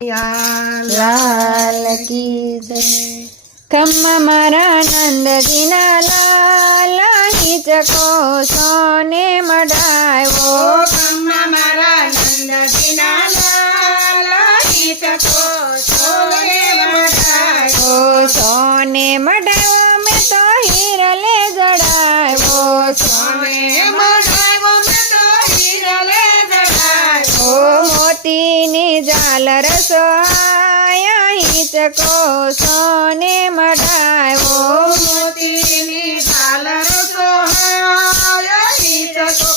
લાલ કી જય ખમ્મા મારા નંદજીના લાલ હિચકો સોને મઢાવ્યો ખમ્મા મારા નંદજીના લાલ હિચકો સોને મઢાયો. ઓ સોને મઢાવ્યો મેં તો હીરલે જડાવ્યો સોને મઢાયો મોતીની ઝાલર ચકો સોને મઢાવ્યો મોતીની હિચકો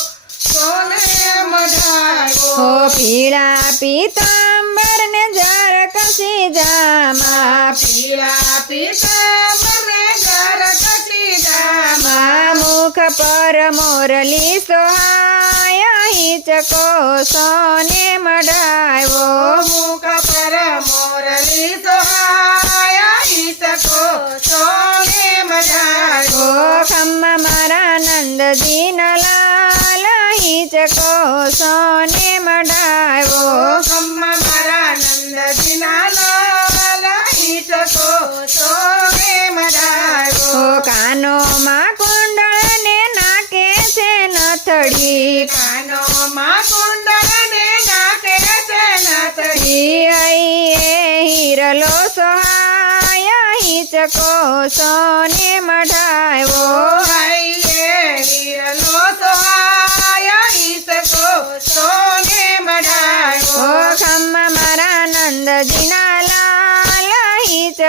સોને મઢાયો. પીળા પીતાંબર ને ઝાર કસી જામા પીળા પીતાંબરને ઘર કસી જામા. મુખ પર મોરલી સોહાય ચકો સોને મઢાવ્યો નંદજીના લાલ હિચકો સોને મઢાવ્યો ખમ્મા મારા નંદજીના લાલ હિચકો સોને મડાવો કાનોમાં કુંડળ ને નાકે છે નથડી કાનોમાં કુંડળ ને નાકે છે નથડી. એ હીરલો સોહાયા હિચકો સોને મઢાવ્યો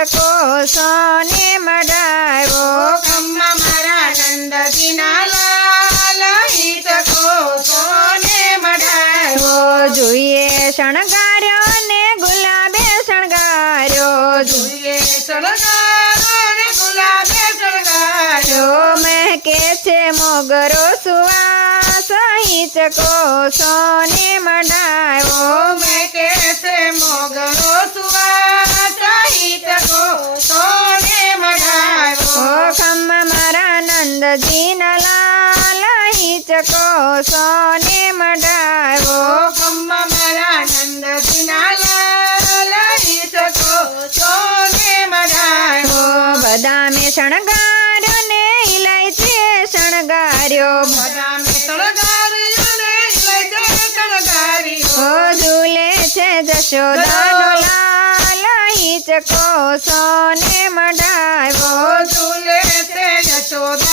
હિચકો સોને મઢાવ્યો ખમ્મા મારા નંદજીના લાલ હિચકો સોને મઢાયો. જોઈએ શણગાર્યો ને ગુલાબે શણગાર્યો જોઈએ શણગારો ને ગુલાબે શણગાર્યો. જો મહેકે છે મોગરો સુવાસ હિચકો સોને મઢાવ્યો નંદજીના લાલ ચકો સોને મઢાવ્યો ખમ્મા મારા નંદજીના લાલ ચકો સોને મઢાયો. ઓ બદામે શણગાર્યો ને ઇલાયચી શણગાર્યો બદામે શણગાર્યો ને ઇલાયચી શણગાર્યો. ઝૂલે છે જશોદાનો લાલ ચકો સોને મઢાવ્યો ઝૂલે છે યશોદાનો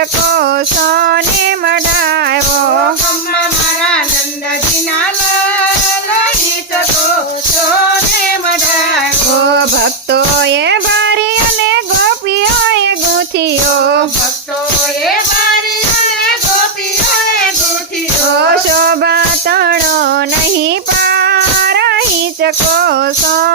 હિચકો સોને મડાવો. ખમ્મા મારા નંદજીના લાલ હિચકો સોને. ઓ ભક્તોએ ભારી અને ગોપીઓએ ગૂંથિયો ભક્તોએ અને ગોપીઓએ શોભા તણો નહીં પારહી હિચકો સોને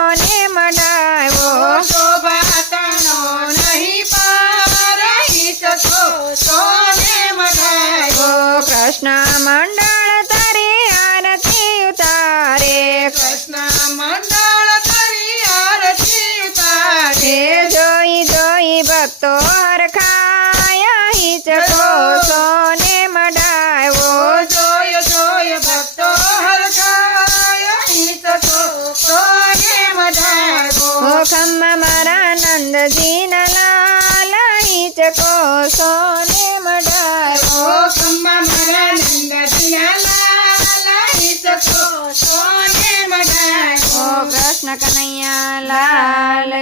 કૃષ્ણ મંડળ તારી આરતી ઉતારે. કૃષ્ણ મંડળ તારી આરતી ઉતારે. જોઈ જોઈ ભક્તો હરખાય ચકો સોને મઢાવ્યો જોય જોય ભક્તો હરખાય ચકો સોને ઓ ખમ્મા મારા નંદજીના લાલ